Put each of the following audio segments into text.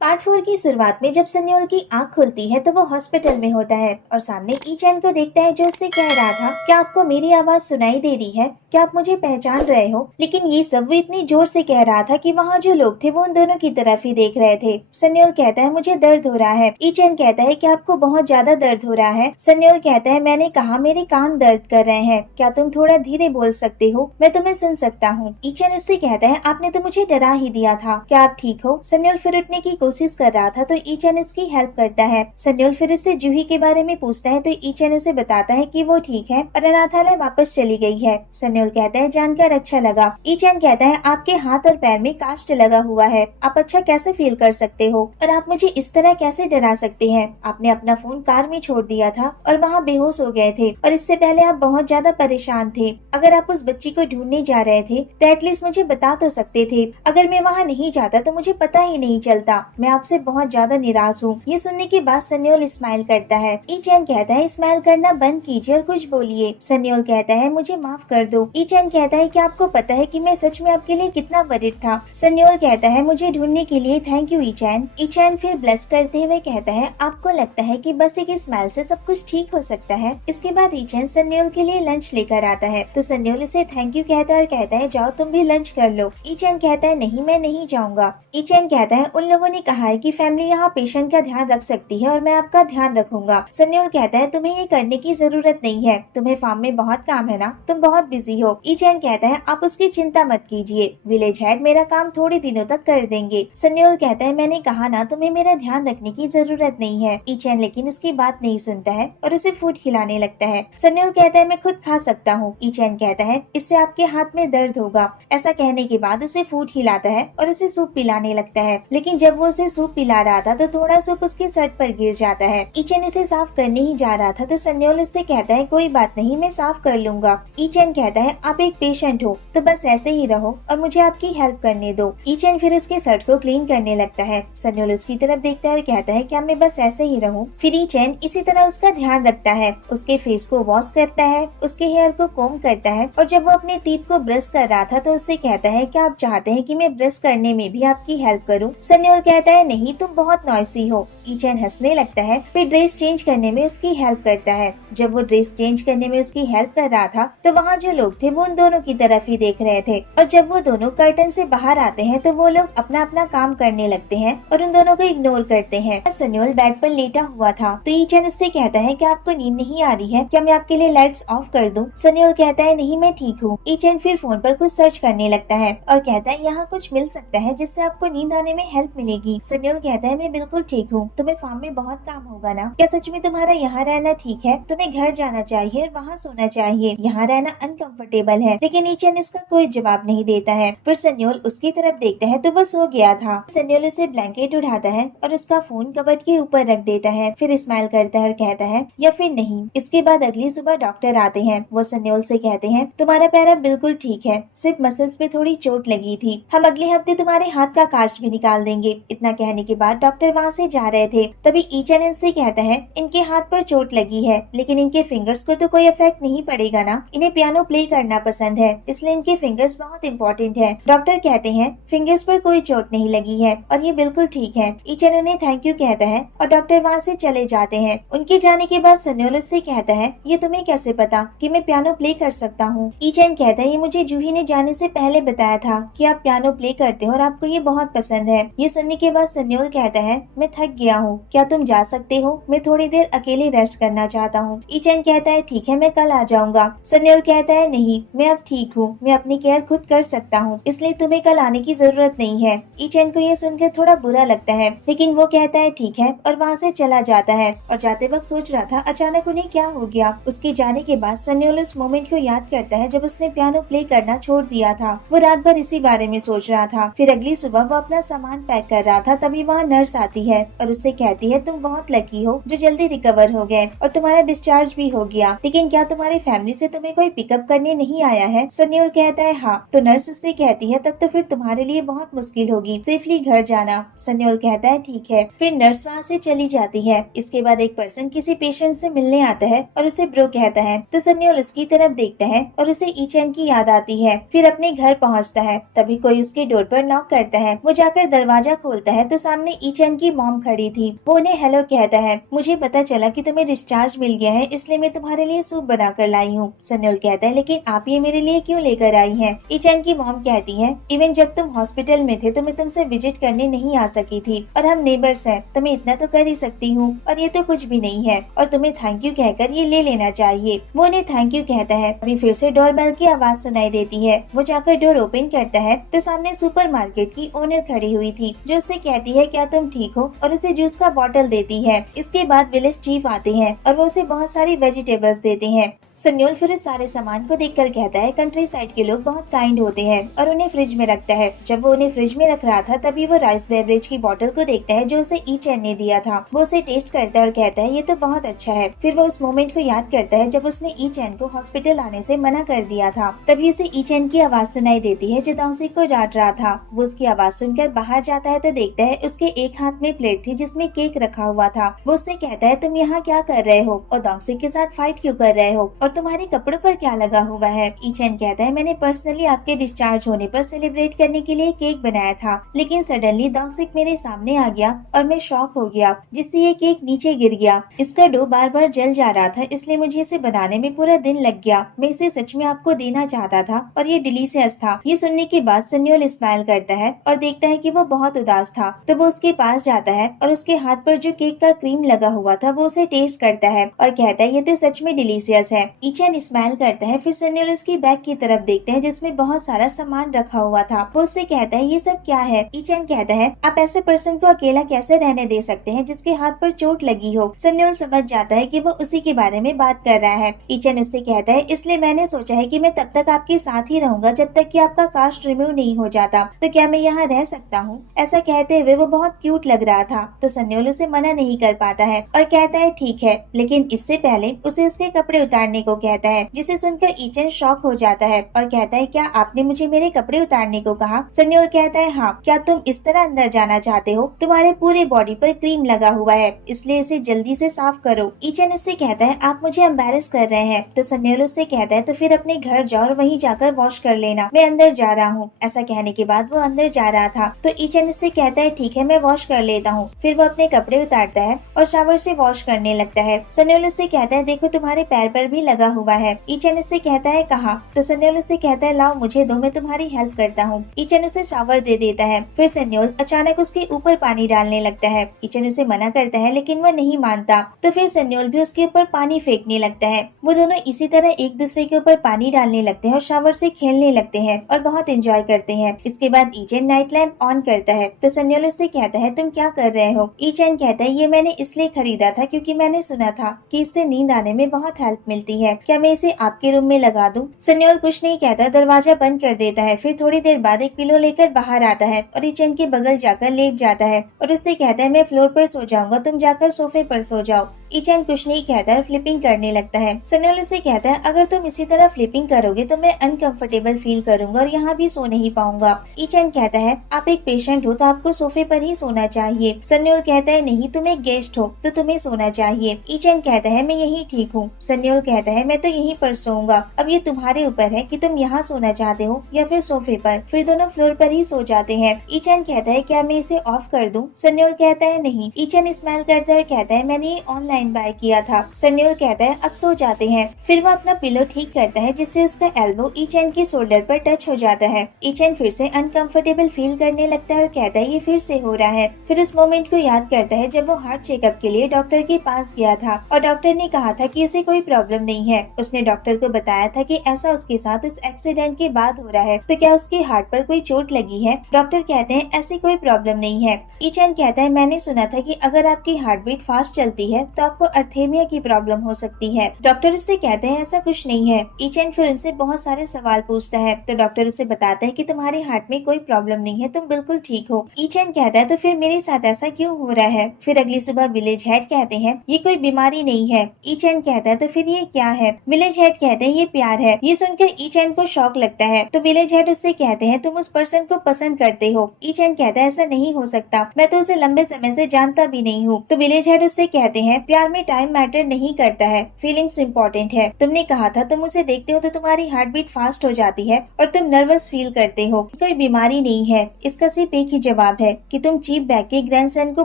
Part 4 की शुरुआत में जब सन्योल की आंख खुलती है तो वो हॉस्पिटल में होता है और सामने ई चैन को देखता है जो उससे कह रहा था, क्या आपको मेरी आवाज सुनाई दे रही है? क्या आप मुझे पहचान रहे हो? लेकिन ये सब वो इतनी जोर से कह रहा था कि वहाँ जो लोग थे वो उन दोनों की तरफ ही देख रहे थे। सन्योल कहता है, मुझे दर्द हो रहा है। ई चैन कहता है, क्या आपको बहुत ज्यादा दर्द हो रहा है? सन्योल कहता है, मैंने कहा मेरे कान दर्द कर रहे हैं, क्या तुम थोड़ा धीरे बोल सकते हो? मैं तुम्हें सुन सकता हूँ। ई चैन उससे कहता है, आपने तो मुझे डरा ही दिया था, क्या आप ठीक हो? सन्योल फिर उठने की कोशिश कर रहा था तो ई चैन उसकी हेल्प करता है। सन्योल फिर उससे जूही के बारे में पूछता है तो ई चैन उसे बताता है कि वो ठीक है और अनाथालय वापस चली गई है। सन्योल कहता है, जानकर अच्छा लगा। ई चैन कहता है, आपके हाथ और पैर में कास्ट लगा हुआ है, आप अच्छा कैसे फील कर सकते हो और आप मुझे इस तरह कैसे डरा सकते हैं? आपने अपना फोन कार में छोड़ दिया था और वहाँ बेहोश हो गए थे और इससे पहले आप बहुत ज्यादा परेशान थे। अगर आप उस बच्ची को ढूंढने जा रहे थे तो एटलीस्ट मुझे बता तो सकते थे। अगर मैं वहाँ नहीं जाता तो मुझे पता ही नहीं चलता। मैं आपसे बहुत ज्यादा निराश हूँ। ये सुनने के बाद सन्योल स्माइल करता है। ई चैन कहता है, स्माइल करना बंद कीजिए और कुछ बोलिए। सन्योल कहता है, मुझे माफ कर दो। ई चैन कहता है, क्या आपको पता है कि मैं सच में आपके लिए कितना वरिड था? सन्योल कहता है, मुझे ढूंढने के लिए थैंक यू ई चैन। ई चैन फिर ब्लश करते हुए कहता है, आपको लगता है कि बस एक स्माइल से सब कुछ ठीक हो सकता है? इसके बाद ई चैन सन्योल के लिए लंच लेकर आता है तो सन्योल उसे थैंक यू कहता है और कहता है, जाओ तुम भी लंच कर लो। ई चैन कहता है, नहीं मैं नहीं जाऊंगा। ई चैन कहता है, उन लोगों ने कहा है कि फैमिली यहाँ पेशेंट का ध्यान रख सकती है और मैं आपका ध्यान रखूंगा। सन्योल कहता है, तुम्हें ये करने की जरूरत नहीं है, तुम्हें फार्म में बहुत काम है ना, तुम बहुत बिजी हो। ई चैन कहता है, आप उसकी चिंता मत कीजिए, विलेज हेड मेरा काम थोड़े दिनों तक कर देंगे। सन्योल कहता है, मैंने कहा ना तुम्हें मेरा ध्यान रखने की जरूरत नहीं है। ई चैन लेकिन उसकी बात नहीं सुनता है और उसे फूड खिलाने लगता है। सन्योल कहता है, मैं खुद खा सकता हूँ। ई चैन कहता है, इससे आपके हाथ में दर्द होगा। ऐसा कहने के बाद उसे फूड खिलाता है और उसे सूप पिलाने लगता है। लेकिन जब वो उसे सूप पिला रहा था तो थोड़ा सूप उसके शर्ट पर गिर जाता है। ई चैन उसे साफ करने ही जा रहा था तो सन्योल उससे कहता है, कोई बात नहीं मैं साफ कर लूंगा। ई चैन कहता है, आप एक पेशेंट हो तो बस ऐसे ही रहो और मुझे आपकी हेल्प करने दो। ई चैन फिर उसके शर्ट को क्लीन करने लगता है। सन्योल उसकी तरफ देखता है और कहता है, क्या मैं बस ऐसे ही रहूं? फिर ई चैन इसी तरह उसका ध्यान रखता है, उसके फेस को वॉश करता है, उसके हेयर को कोम करता है और जब वो अपने टीथ को ब्रश कर रहा था तो उससे कहता है, क्या आप चाहते हैं कि मैं ब्रश करने में भी आपकी हेल्प करूं? सन्योल कहता है, नहीं तुम बहुत नॉइसी हो। ई चैन हंसने लगता है, फिर ड्रेस चेंज करने में उसकी हेल्प करता है। जब वो ड्रेस चेंज करने में उसकी हेल्प कर रहा था तो वहाँ जो लोग थे वो उन दोनों की तरफ ही देख रहे थे और जब वो दोनों कर्टन से बाहर आते हैं तो वो लोग अपना अपना काम करने लगते हैं और उन दोनों को इग्नोर करते हैं। सन्योल बेड पर लेटा हुआ था तो ई चैन उससे कहता है, क्या आपको नींद नहीं आ रही है? क्या मैं आपके लिए लाइट्स ऑफ कर दूं? सन्योल कहता है, नहीं मैं ठीक हूँ। ई चैन फिर फोन पर कुछ सर्च करने लगता है और कहता है, यहाँ कुछ मिल सकता है जिससे आपको नींद आने में हेल्प मिलेगी। सन्योल कहता है, मैं बिल्कुल ठीक हूँ, तुम्हें फार्म में बहुत काम होगा ना? क्या सच में तुम्हारा यहाँ रहना ठीक है? तुम्हें घर जाना चाहिए और वहाँ सोना चाहिए, यहाँ रहना अनकंफर्टेबल है। लेकिन ई चैन इसका कोई जवाब नहीं देता है। फिर सन्योल उसकी तरफ देखता है तो वो सो गया था। सन्योल उसे ब्लैंकेट उठाता है और उसका फोन कबर्ड के ऊपर रख देता है, फिर स्माइल करता है और कहता है, या फिर नहीं। इसके बाद अगली सुबह डॉक्टर आते हैं। वो सन्योल से कहते हैं, तुम्हारा पैर अब बिल्कुल ठीक है, सिर्फ मसल्स पे थोड़ी चोट लगी थी, हम अगले हफ्ते तुम्हारे हाथ का कास्ट भी निकाल देंगे। इतना कहने के बाद डॉक्टर वहाँ से जा रहे थे तभी ई चैन इनसे कहता है, इनके हाथ पर चोट लगी है लेकिन इनके फिंगर्स को तो कोई इफेक्ट नहीं पड़ेगा ना, इन्हें पियानो प्ले करना पसंद है इसलिए इनके फिंगर्स बहुत इम्पोर्टेंट है। डॉक्टर कहते हैं, फिंगर्स पर कोई चोट नहीं लगी है और ये बिल्कुल ठीक है। ई चैन उन्हें थैंक यू कहता है और डॉक्टर वहाँ से चले जाते हैं। उनके जाने के बाद सन्योल उससे कहता है, ये तुम्हें कैसे पता कि मैं पियानो प्ले कर सकता हूँ? ई चैन कहता है, ये मुझे जूही ने जाने से पहले बताया था कि आप पियानो प्ले करते हो और आपको ये बहुत पसंद है। ये सुनने के बाद सन्योल कहता है, मैं थक गया हूँ, क्या तुम जा सकते हो? मैं थोड़ी देर अकेले रेस्ट करना चाहता हूँ। ई चैन कहता है, ठीक है मैं कल आ जाऊंगा। सन्योल कहता है, नहीं मैं अब ठीक हूँ, मैं अपनी केयर खुद कर सकता हूँ, इसलिए तुम्हें कल आने की जरूरत नहीं है। ई चैन को ये सुनकर थोड़ा बुरा लगता है लेकिन वो कहता है ठीक है और वहाँ से चला जाता है और जाते वक्त सोच रहा था अचानक उन्हें क्या हो गया। उसके जाने के बाद सन्योल उस मोमेंट को याद करता है जब उसने पियानो प्ले करना छोड़ दिया था। वो रात भर इसी बारे में सोच रहा था। फिर अगली सुबह वो अपना सामान पैक कर रहा था तभी वहाँ नर्स आती है और उससे कहती है, तुम बहुत लकी हो जो जल्दी रिकवर हो गए और तुम्हारा डिस्चार्ज भी हो गया, लेकिन क्या तुम्हारी फैमिली से तुम्हें कोई पिकअप करने नहीं आया है? सन्योल कहता है, हाँ। तो नर्स उससे कहती है, तब तो फिर तुम्हारे लिए बहुत मुश्किल होगी सेफली घर जाना। सन्योल कहता है, ठीक है। फिर नर्स वहाँ से चली जाती है। इसके बाद एक पर्सन किसी पेशेंट से मिलने आता है और उसे ब्रो कहता है तो सन्योल उसकी तरफ देखता है और उसे ई चैन की याद आती है। फिर अपने घर पहुँचता है तभी कोई उसके डोर पर नॉक करता है। वो जाकर दरवाजा खोलता खोलता है तो सामने ई चैन की मॉम खड़ी थी। वो उन्हें हेलो कहता है। मुझे पता चला कि तुम्हें डिस्चार्ज मिल गया है, इसलिए मैं तुम्हारे लिए सूप बना कर लाई हूँ। सन्योल कहता है, लेकिन आप ये मेरे लिए क्यों लेकर आई हैं? ई चैन की मॉम कहती है, इवन जब तुम हॉस्पिटल में थे तो मैं तुमसे विजिट करने नहीं आ सकी थी, और हम नेबर्स हैं, तो मैं इतना तो कर ही सकती हूँ, और ये तो कुछ भी नहीं है, और तुम्हें थैंक यू कहकर ये ले लेना चाहिए। वो उन्हें थैंक यू कहता है। अभी फिर से डोरबेल की आवाज सुनाई देती है। वो जाकर डोर ओपन करता है तो सामने सुपरमार्केट की ओनर खड़ी हुई थी, जो उससे कहती है, क्या तुम ठीक हो, और उसे जूस का बॉटल देती है। इसके बाद विलेज चीफ आते हैं और वो उसे बहुत सारी वेजिटेबल्स देते हैं। सन्योल फिर उस सारे सामान को देखकर कहता है, कंट्री साइड के लोग बहुत काइंड होते हैं, और उन्हें फ्रिज में रखता है। जब वो उन्हें फ्रिज में रख रहा था तभी वो राइस बेवरेज की बोतल को देखता है जो उसे ई चैन ने दिया था। वो उसे टेस्ट करता है और कहता है, ये तो बहुत अच्छा है। फिर वो उस मोमेंट को याद करता है जब उसने ई चैन को हॉस्पिटल आने से मना कर दिया था। तभी उसे ई चैन की आवाज सुनाई देती है जो दांगसिक को डांट रहा था। वो उसकी आवाज सुनकर बाहर जाता है तो देखता है उसके एक हाथ में प्लेट थी जिसमें केक रखा हुआ था। वो उससे कहता है, तुम यहाँ क्या कर रहे हो, और दांगसिक के साथ फाइट क्यों कर रहे हो, और तुम्हारे कपड़ों पर क्या लगा हुआ है? ई चैन कहता है, मैंने पर्सनली आपके डिस्चार्ज होने पर सेलिब्रेट करने के लिए केक बनाया था, लेकिन सडनली दांगसिक मेरे सामने आ गया और मैं शॉक हो गया, जिससे ये केक नीचे गिर गया। इसका डो बार बार जल जा रहा था, इसलिए मुझे इसे बनाने में पूरा दिन लग गया। मैं इसे सच में आपको देना चाहता था और ये डिलीशियस था। ये सुनने के बाद सन्योल स्माइल करता है और देखता है कि वो बहुत उदास था। तो वो उसके पास जाता है और उसके हाथ पर जो केक का क्रीम लगा हुआ था वो उसे टेस्ट करता है और कहता है, ये तो सच में डिलीशियस है। ई चैन स्माइल करता है। फिर सन्योल उसकी बैग की तरफ देखते हैं जिसमें बहुत सारा सामान रखा हुआ था। वो उससे कहता है, ये सब क्या है? ई चैन कहता है, आप ऐसे पर्सन को अकेला कैसे रहने दे सकते हैं जिसके हाथ पर चोट लगी हो? सन्योल समझ जाता है कि वो उसी के बारे में बात कर रहा है। ई चैन उससे कहता है, इसलिए मैंने सोचा है कि मैं तब तक आपके साथ ही रहूंगा जब तक कि आपका कास्ट रिमूव नहीं हो जाता। तो क्या मैं यहाँ रह सकता हूँ? ऐसा कहते हुए वो बहुत क्यूट लग रहा था। तो सन्योल उसे मना नहीं कर पाता है और कहता है, ठीक है, लेकिन इससे पहले उसे उसके कपड़े उतारने को कहता है, जिसे सुनकर ई चैन शॉक हो जाता है और कहता है, क्या आपने मुझे मेरे कपड़े उतारने को कहा? सन्योल कहता है, हाँ, क्या तुम इस तरह अंदर जाना चाहते हो? तुम्हारे पूरे बॉडी पर क्रीम लगा हुआ है, इसलिए इसे जल्दी से साफ करो। ई चैन उससे कहता है, आप मुझे एम्बैरेस कर रहे हैं। तो सन्योल उससे कहता है, तो फिर अपने घर जाओ और वहीं जाकर वॉश कर लेना, मैं अंदर जा रहा हूँ। ऐसा कहने के बाद वो अंदर जा रहा था तो ई चैन उससे कहता है, ठीक है, मैं वॉश कर लेता हूँ। फिर वो अपने कपड़े उतारता है और शावर से वॉश करने लगता है। सन्योल उससे कहता है, देखो तुम्हारे पैर पर भी लगा हुआ है। ई चैन उससे कहता है, कहाँ? तो सन्योल उससे कहता है, लाओ मुझे दो, मैं तुम्हारी हेल्प करता हूँ। ई चैन उसे शावर दे देता है। फिर सन्योल अचानक उसके ऊपर पानी डालने लगता है। ई चैन उसे मना करता है लेकिन वो नहीं मानता। तो फिर सन्योल भी उसके ऊपर पानी फेंकने लगता है। वो दोनों इसी तरह एक दूसरे के ऊपर पानी डालने लगते हैं और शावर से खेलने लगते हैं और बहुत एंजॉय करते हैं। इसके बाद ई चैन नाइट लैम्प ऑन करता है। तो सन्योल उससे कहता है, तुम क्या कर रहे हो? ई चैन कहता है, ये मैंने इसलिए खरीदा था क्योंकि मैंने सुना था कि इससे नींद आने में बहुत हेल्प मिलती है। क्या मैं इसे आपके रूम में लगा दूं? सन्योल कुछ नहीं कहता, दरवाजा बंद कर देता है। फिर थोड़ी देर बाद एक पिलो लेकर बाहर आता है और ई चैन के बगल जाकर लेट जाता है और उससे कहता है, मैं फ्लोर पर सो जाऊंगा, तुम जाकर सोफे पर सो जाओ। ई चैन कुछ नहीं कहता है, फ्लिपिंग करने लगता है। सन्योल उसे कहता है, अगर तुम इसी तरह फ्लिपिंग करोगे तो मैं अनकंफर्टेबल फील करूंगा और यहाँ भी सो नहीं पाऊंगा। ई चैन कहता है, आप एक पेशेंट हो तो आपको सोफे पर ही सोना चाहिए। सन्योल कहता है, नहीं, तुम एक गेस्ट हो तो तुम्हें सोना चाहिए। ई चैन कहता है, मैं यही ठीक हूँ। सन्योल कहता है, मैं तो यहीं पर सोऊंगा। अब ये तुम्हारे ऊपर है कि तुम यहाँ सोना चाहते हो या फिर सोफे पर। फिर दोनों फ्लोर पर ही सो जाते हैं। ई चैन कहता है, क्या मैं इसे ऑफ कर दूं? सन्योल कहता है, नहीं। ई चैन स्माइल करता है और कहता है, मैंने ये ऑनलाइन बाय किया था। सन्योल कहता है, अब सो जाते हैं। फिर वो अपना पिलो ठीक करता है जिससे उसका एल्बो ई चैन की शोल्डर पर टच हो जाता है। ई चैन फिर से अनकंफर्टेबल फील करने लगता है और कहता है, ये फिर से हो रहा है। फिर उस मोमेंट को याद करता है जब वो हार्ट चेकअप के लिए डॉक्टर के पास गया था और डॉक्टर ने कहा था कि उसे कोई प्रॉब्लम नहीं है। उसने डॉक्टर को बताया था कि ऐसा उसके साथ इस एक्सीडेंट के बाद हो रहा है, तो क्या उसके हार्ट पर कोई चोट लगी है? डॉक्टर कहते हैं, ऐसी कोई प्रॉब्लम नहीं है। ई चैन कहता है, मैंने सुना था कि अगर आपकी हार्ट बीट फास्ट चलती है तो आपको अर्थेमिया की प्रॉब्लम हो सकती है। डॉक्टर उससे कहते हैं, ऐसा कुछ नहीं है। ई चैन फिर उनसे बहुत सारे सवाल पूछता है तो डॉक्टर उसे बताता है कि तुम्हारे हार्ट में कोई प्रॉब्लम नहीं है, तुम बिल्कुल ठीक हो। ई चैन कहता है, तो फिर मेरे साथ ऐसा क्यों हो रहा है? फिर अगली सुबह विलेज हेड कहते हैं, ये कोई बीमारी नहीं है। ई चैन कहता है, तो फिर ये क्या है? विलेज हेड कहते हैं, ये प्यार है। ये सुनकर ई चैन को शॉक लगता है तो विलेज हेड उससे कहते हैं, तुम उस पर्सन को पसंद करते हो। ई चैन कहता है, ऐसा नहीं हो सकता, मैं तो उसे लंबे समय से जानता भी नहीं हूँ। तो विलेज हेड उससे कहते हैं, प्यार प्यार में टाइम मैटर नहीं करता है, फीलिंग्स इम्पोर्टेंट है। तुमने कहा था तुम उसे देखते हो तो तुम्हारी हार्ट बीट फास्ट हो जाती है और तुम नर्वस फील करते हो। कोई बीमारी नहीं है। इसका सिर्फ एक ही जवाब है कि तुम चीप बैग के ग्रैंडसन को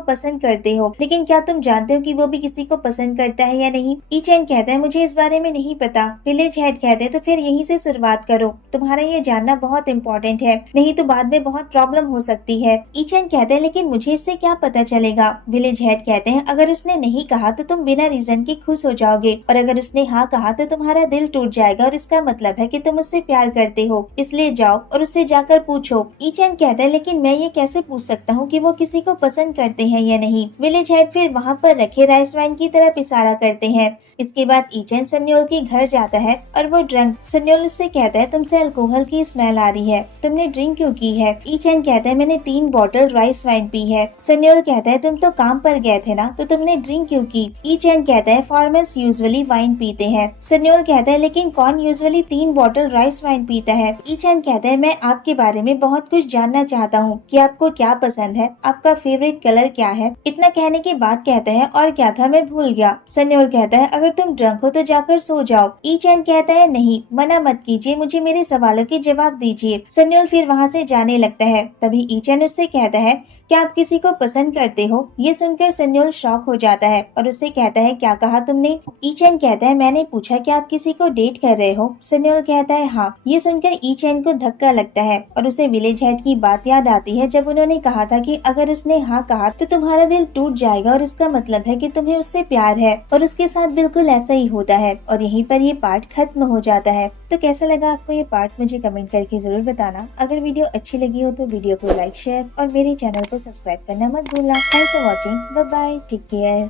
पसंद करते हो, लेकिन क्या तुम जानते हो कि वो भी किसी को पसंद करता है या नहीं? ई चैन कहता है मुझे इस बारे में नहीं पता। विलेज हेड कहते हैं तो फिर यहीं से शुरुआत करो, तुम्हारा ये जानना बहुत इम्पोर्टेंट है, नहीं तो बाद में बहुत प्रॉब्लम हो सकती है। ई चैन कहते हैं लेकिन मुझे इससे क्या पता चलेगा? विलेज हेड कहते हैं अगर उसने नहीं कहा तो तुम बिना रीजन के खुश हो जाओगे, और अगर उसने हाँ कहा तो तुम्हारा दिल टूट जाएगा, और इसका मतलब है कि तुम उससे प्यार करते हो। इसलिए जाओ और उससे जाकर पूछो। ई चैन कहता है लेकिन मैं ये कैसे पूछ सकता हूँ कि वो किसी को पसंद करते हैं या नहीं? विलेज हेड फिर वहाँ पर रखे राइस वाइन की तरफ इशारा करते हैं। इसके बाद ई चैन सन्योल के घर जाता है और वो ड्रंक। सन्योल उससे कहता है तुमसे अल्कोहल की स्मेल आ रही है, तुमने ड्रिंक क्यों की है? ई चैन कहता है मैंने 3 बॉटल राइस वाइन पी है। सन्योल कहता है तुम तो काम पर गए थे ना, तो तुमने ड्रिंक क्यों की? ई चैन कहता है फार्मर्स यूजुअली वाइन पीते हैं। सन्योल कहता है लेकिन कौन यूजुअली 3 बॉटल राइस वाइन पीता है? ई चैन कहता है मैं आपके बारे में बहुत कुछ जानना चाहता हूँ कि आपको क्या पसंद है, आपका फेवरेट कलर क्या है? इतना कहने के बाद कहता है और क्या था मैं भूल गया। सन्योल कहता है अगर तुम ड्रंक हो तो जाकर सो जाओ। ई चैन कहता है नहीं, मना मत कीजिए, मुझे मेरे सवालों के जवाब दीजिए। सन्योल फिर वहाँ से जाने लगता है। तभी ई चैन उससे कहता है क्या आप किसी को पसंद करते हो? ये सुनकर सन्योल शॉक हो जाता है और उससे कहता है क्या कहा तुमने? ई चैन कहता है मैंने पूछा कि आप किसी को डेट कर रहे हो। सन्योल कहता है हाँ। ये सुनकर ई चैन को धक्का लगता है और उसे विलेज हेड की बात याद आती है जब उन्होंने कहा था कि अगर उसने हाँ कहा तो तुम्हारा दिल टूट जाएगा, और इसका मतलब है कि तुम्हें उससे प्यार है। और उसके साथ बिल्कुल ऐसा ही होता है और यहीं पर ये पार्ट खत्म हो जाता है। तो कैसा लगा आपको ये पार्ट मुझे कमेंट करके जरूर बताना। अगर वीडियो अच्छी लगी हो तो वीडियो को लाइक शेयर और मेरे चैनल को सब्सक्राइब करना मत भूलना। Thanks for watching, bye bye, take care.